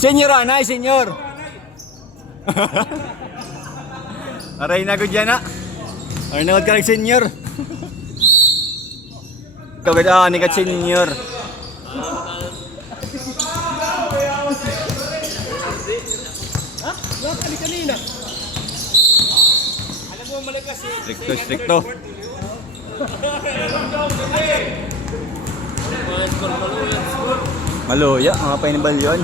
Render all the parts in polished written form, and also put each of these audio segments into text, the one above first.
Senyor anay, senyor. Aray na gud yan na. Aray na gud ka senyor. Kagad ni ka senyor. Ha? Nakali kanina. Alam mo malakas eh. Stricto, stricto. Maluya, mga painabal yun.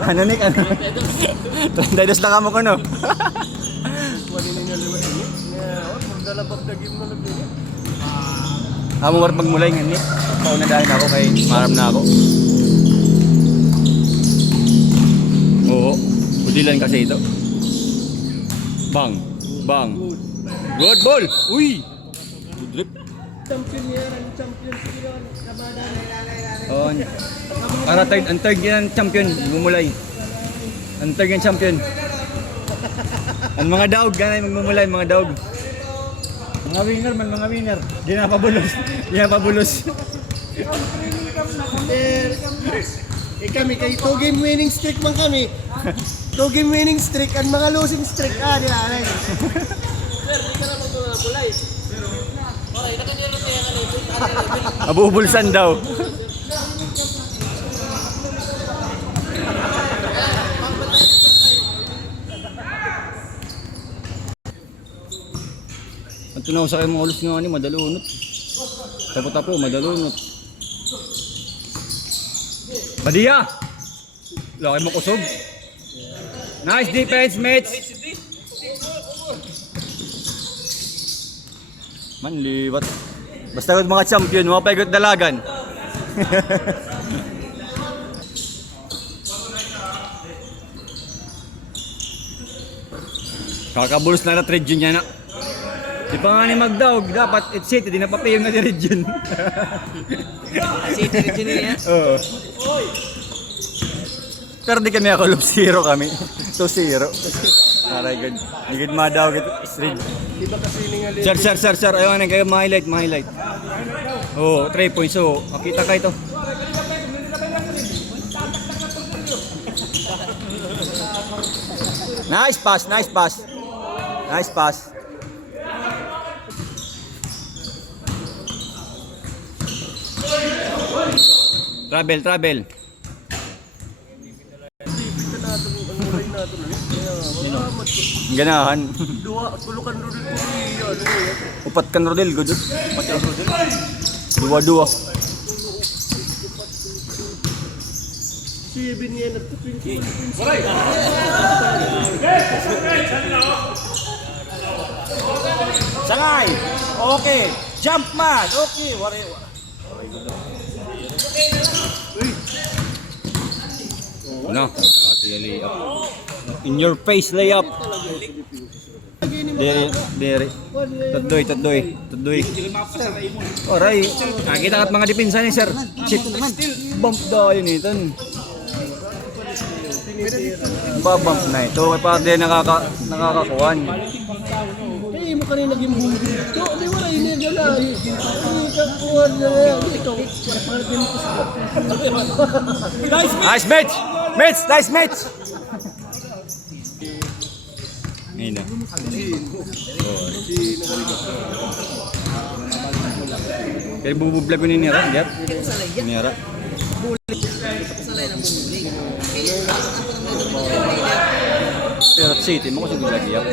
Ano Nick? Ano? 32 lang kamo ko no? Amo war pagmulay nga Nick. Pauna dahil ako kay maram na ako. Oo, budilan kasi ito. Bang, bang. Good ball. Uy. Good drip. Champion yan, champion sila. On. Para ang third yan champion, gumulay. Ang third yan champion. Ang mga daog, ganay magmumulay, mga daog. Mga winner man, mga winner. Di na pabulos. Di na pabulos. Kami kay 2 game winning streak man kami. 2 game winning streak and mga losing streak. Di ba? Sir, di ka na magmumulay. Okay, nakaniro kaya ka nito. Abubulsan daw. Ang tunaw sa kayo mga ulos nga ni madalunot. Tapo-tapo, madalunot. Padilla! Laki mo kusog. Nice defense, mates! Man, liwat. Basta kung mga champion, mga paigot dalagan. Kakabulos na trade yun yan na. Di pa nga ni magdaog, dapat it's city, di na papayong na di region. City region niya? Oo. Pero di kami ako, loop 0 kami. 2-0. Aray, good. Di good madaog ito. Di ba kasi ningali? Sir. Ayaw nga kayo ma-highlight. Oo, 3 points. So, makita ka ito. Nice pass. Travel. Ganahan. Tulukan rodil ko yan. Upat kan rodil, good. Dua. Si Binyan at Pinky. Sangay. Okay. Jump man. Okay. No, layup. In your face layup. Dere. Taddoy. Oray. Nakita kat mga depensa ni sir. Chip. Bump daw yun ito. Babump na ito. Kaya pa din nakakakuhan. Eh, mo kanina naging buhay. So, di wala yun yan na. Ikakuhan na yan. Ikaw, parang Nice match! Nice match! Ngayon na. Kaya bubublag ko ni Nira, Ger? Nira. Pero City, mo kasi gulagi yan.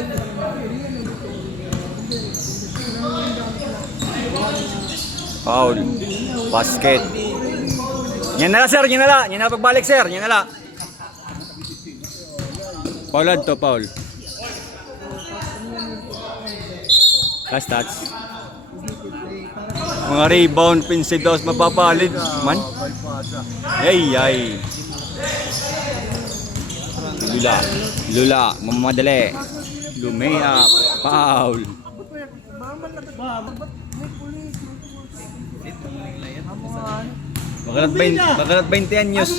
Foul. Basket. Yan na sir, yan na pagbalik sir, yan na la. Paulad to, Paul. Last touch. Mga rebound, pinsid daw mapapalid. Man. Ay. Lula, mamadali. Lumea, foul. Bakalat 20 anyos.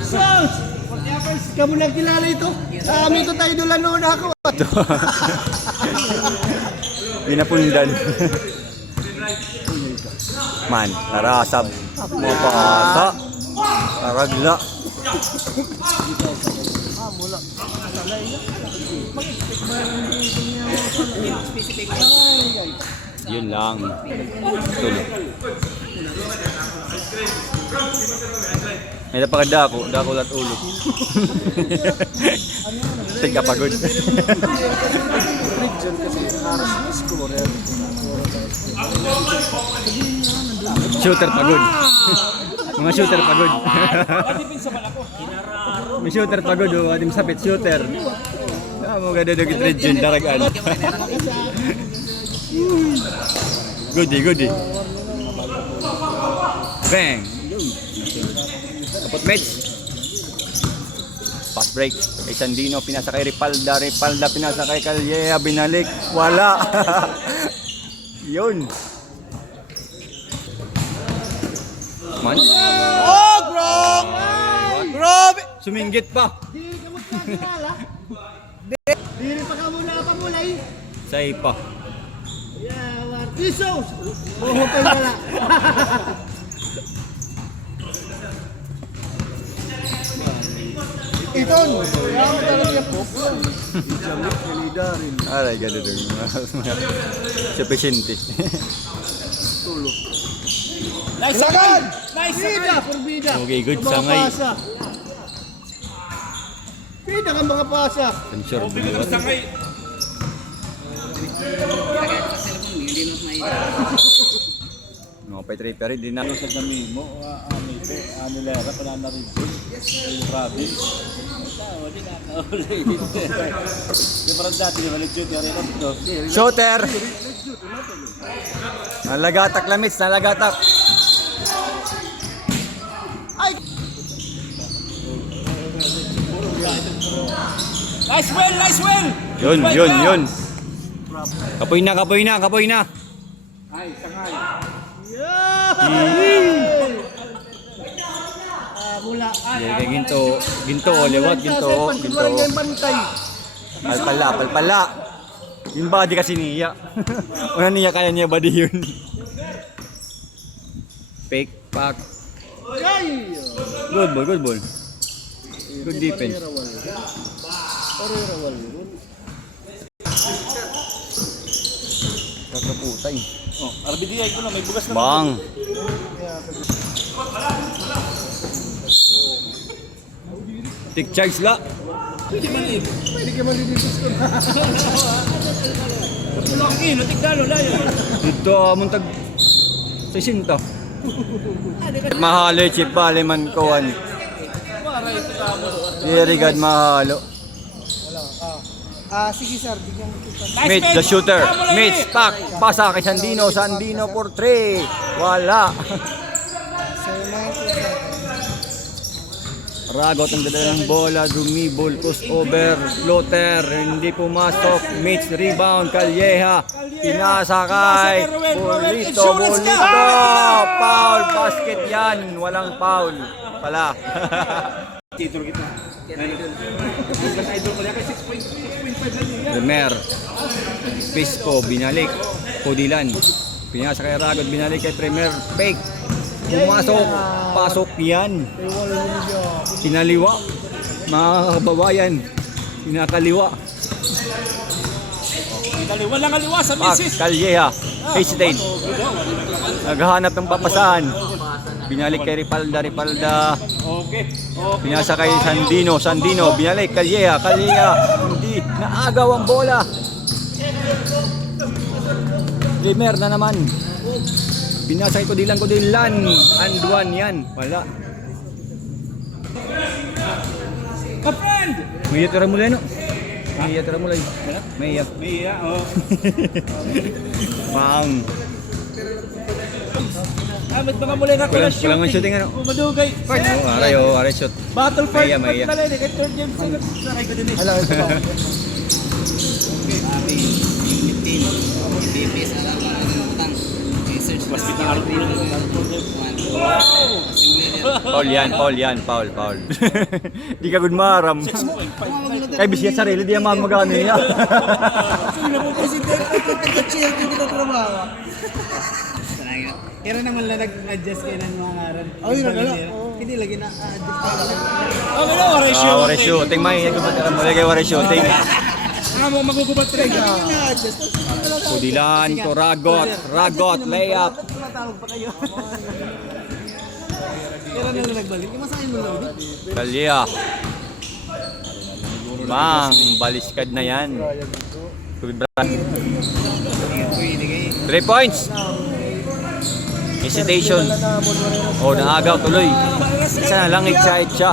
Sauce! Kamu lang kilala ito. Sa amin ito tayo doon noon ako. Pinapundan. Man, narasab. Mapakasa. Naragla. Yun lang. Tuloy. May napakadako. Dako lat ulo. Tigka pagod. Shooter pagod. Mga shooter pagod. May shooter pagod o adim sapit shooter. Mo gada dagit region daragan. Goody. Bang. Kapot match. Fast break. Kay Sandino pinasa kay Ripalda pinasa kay Calleja binalik. Wala. Yun. Man. Oh, grabe! Suminggit pa. Di ka magkakilala. Dili pa ka muna kapamulay. Say pa. Yeah, Tisos! Buhutay na lang. Iton! Kaya mo talaga yung book. Ijamit, kalida rin. Aray, gano'n din. Sufficiente. Tulog. Nice second! Nice Bida, second! purbida. Okay, good. Mga Sangay. pasa. Bida ka mga pasa. Sensor. Sangay. No, pa tripper din na. Sa dami mo, anilera, panana rin. Province. Hindi nakakaulay. Di parang dati, di balik yun. Shooter. Nalagatak lamits, nalagatak. Nice well, nice well! Yun. Kapoy na. Ay, sangay. Mula. Kaya ginto, liwat, ginto. Yung bantay. Palpala. Yung body kasi niya. Una niya kaya niya body yun. Fake pack. Ay! Good ball. Good defense. Kakaputay. Oh, RBDI ko na, may bugas na. Bang. Tick charge la. Pwede ka malilitis ko na. Pulang kilo, tigdalo na yun. Dito muntag 60. Mahalo chip bale man kuan. Very good mahalo. Sige sir, bigyan kita. Mitch the shooter. Mitch pack. Pasa kay Sandino for 3. Wala. Ragot ang dala ng bola, dumibol, crossover, floater, hindi pumasok, Mitch rebound, Calleja, pinasa kay Bolito, foul, basket yan, walang foul, pala. Idol kita. Idol ko yan kay 6.5 lang yun. Remer, Pisco, binalik, Podilan, pinasa kay Ragot, binalik kay Premier, fake, pumasok, pasok yan. Sinaliwa, mga kababayan, sinakaliwa. Walang aliwa sa Pak, misis. Calleja, hesitate. Naghahanap ng papasahan. Binalik kay Ripalda. Okay. Pinasa kay Sandino, binalik, Calleja, hindi, naagaw ang bola. Limer na naman. Pinasa kay Kudilan, and one yan, wala. Ka-friend! May tira mula no? May Mia, oh. Pang. May mga muli na ko na Kulang ang shooting ano? Madugay. Aray shoot. Battle for Maya. Pagdalay, kay third game sa nakay ko din eh. Hello, ito ba? Mas kita nga rin. Paul yan, Paul. Di ka good maram. Kay bisya sarili, di naman magano niya. Presidente, pagka-chair ko dito trabaho. Pero naman lang nag-adjust kayo ng mga ngaran. Oh, yun na. Hindi lagi na-adjust kayo. Okay na, waray show. Wari shooting, may nagkumatara mo lagi wari shooting. Mo magugubat rin ka. Na-adjust. Kudilan to Ragot, layup. Tumatawag pa kayo. Pero nalang nagbalik. Masahin mo lang. Kalya. Bang, baliskad na yan. 3 points. Hesitation. Oh, naagaw tuloy. Isa na lang excited siya.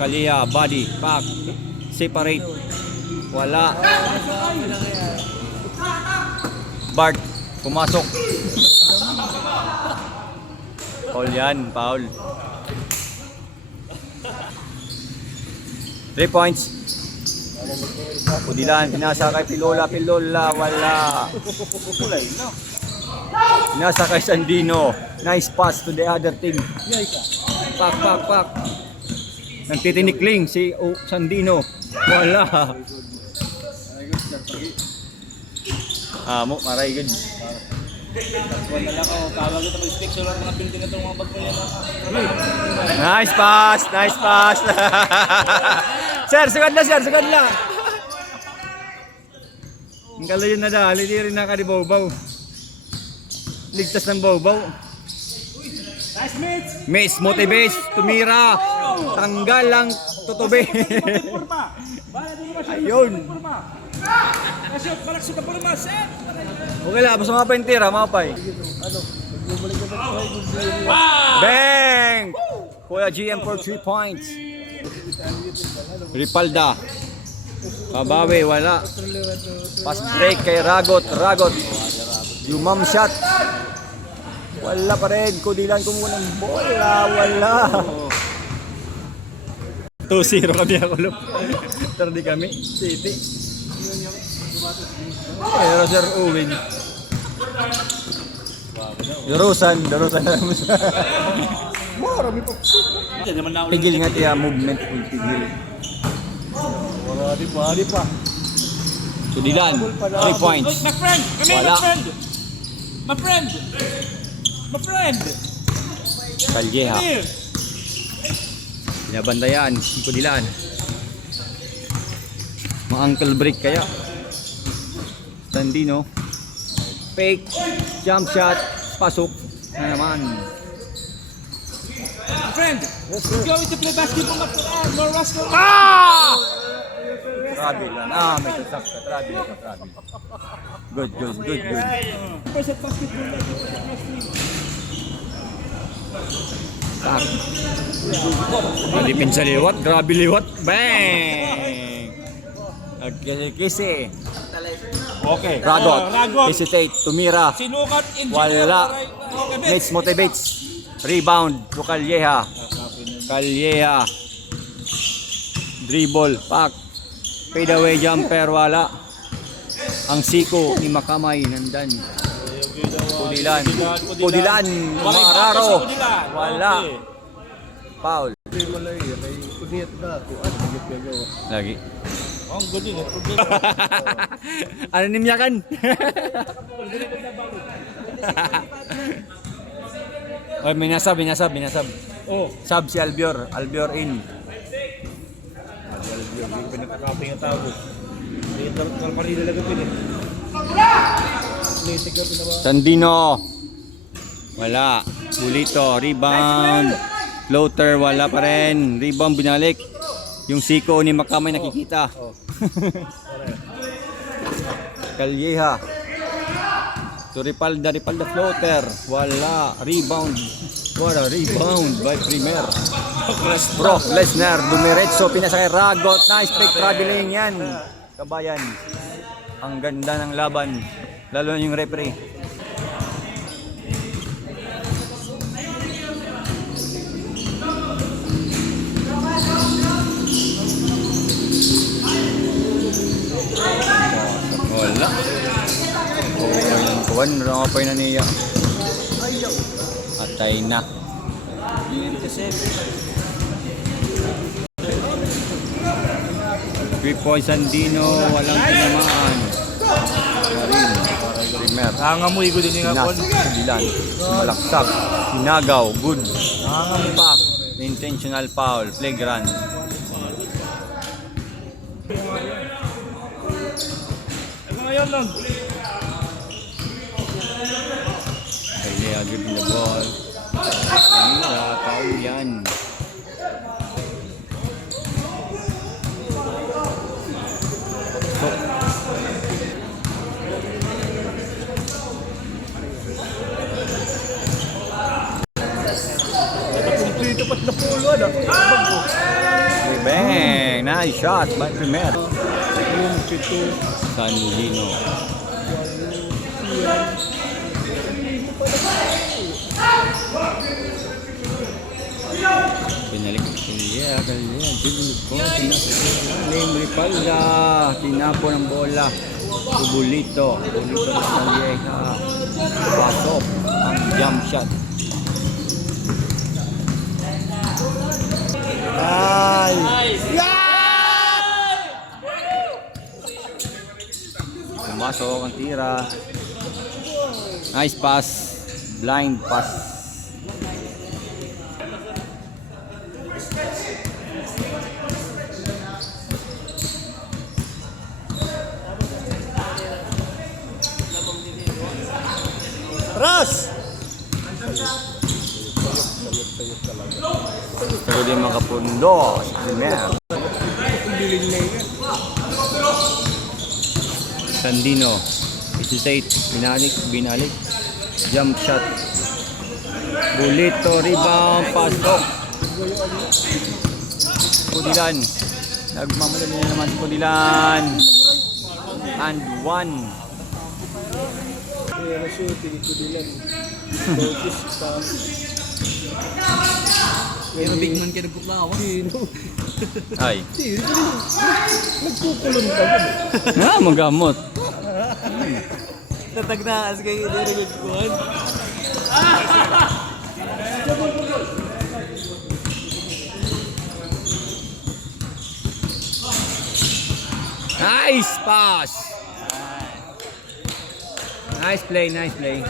Kalya, body, back, separate. Wala. Bart, pumasok. Paul yan, Paul. 3 points. Kudilan, pinasa kay Pilola, wala. Pinasa kay Sandino. Nice pass to the other team. Pak. Nagtitinikling si Sandino. Wala. Mo, maray good. Wala lang ako, tawag ito mag-inspection ng mga building na itong mga bag ko yan. Nice pass. Sir, sagad lang. Ang kalayon na dali, di rin nakadibaw-baw. Ligtas ng baw-baw. Nice mates! Miss, motivates, tumira. Tanggal lang, tutubi. Purma! Bala doon naman siya. Ayun. Purma! Kasyot, balakso ka purma, set! Okay lang, basta mga paintira, mga pay. Bang! Kuya GM for 3 points. Ripalda. Kabawi, wala. Pass break kay Ragot. Lumam shot. Wala pa rin. Kudilan ko muna ng bola. Wala. 2-0 kami ako lup. Pero di kami. City. Pero Sir Owen. Darusan namin siya. Hindi naman na ulit. Tigil nga tiya movement. Tigil. Wala pa. Kudilan. 3 points. My friend! Kami, Wala. My friend! Kalyeha. Here! Binabandayan. Kudilan. Mga ankle break kaya. Sandino. Fake. Jump shot. Pasok. Na naman. My friend! Going to play basketball, my friend! More rascal! Travel lang. May tatak ka. Travel. Good. First at basketball, like first at wrestling. Tak. Alipin sa liwat. Grabe liwat. Bang! Nagkisi. Okay. Ragot. Ragot. Hesitate. Tumira. Sinukat, Wala. Okay, Mitch motivates. Rebound to Calleja. Dribble. Pack. Fade away jumper. Wala. Ang siko ni Makamay nandan. Kudilan. Mararo. Wala. Foul. Lagi. Oh, ang good yun. Ano nimyakan? Oy, minasab. Oh. Sab si Albior in. Pinagkakapin ang tao. Kalparida lang ito eh. Sandino. Wala. Bulito. Rebound. Floater. Wala pa rin. Rebound. Binalik. Yung siko ni Makamay nakikita. Calleja. To Ripalda floater. Wala. Rebound. Wala. Rebound by Primer. Brock Lesnar. Dumiretso. Pinasa kay Ragot. Nice break traveling yan. Kabayan. Ang ganda ng laban. Lalo na yung referee. Wala. Kuwan, nakapay na niya. Atay na. Pipoy Sandino, walang tinamaan. Karin, Primer. Nangangamoy ko din yung Pinas, Dilan, Malaksak, Sinagaw, good. Pak, intentional foul, flagrant. Ngayon lang. Kaya give the ball. Mira, foul yan. Dito pat na pulo ano. Bang! Nice shot by Primer. Sandino. Pinalik Kalye, dribble ko, Lim Ripalda, tinapo ng bola, Bulito sa Kalye, pasok, ang jump shot. Pumasok ang tira. Nice pass, blind pass. Ras! Gusto din makapundo si Primer. Sandino, hesitate, binalik, jump shot. Bulito, rebound, pasok. Kudilan, nagmamadali na naman si Kudilan. And one. Kaya na shooting ko din. Focus pa. Pero big man ka nagkuklawa. Sino? Ay, Sino? Nagkukulong ka ba? magamot. Tatagnaas kayo din yung kuhan. Nice pass. Nice play, nice play.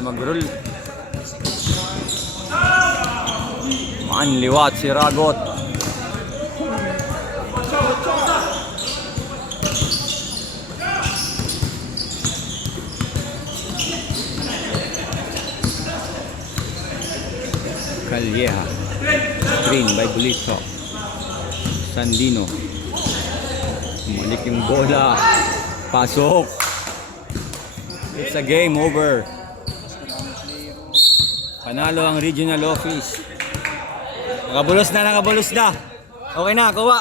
Mag-roll. Liwat si Ragot. Calleja. Green by Bulito. Sandino. Umalik yung bola. Pasok. It's a game over. Panalo ang regional office. Nakabulos na. Okay na, kuha.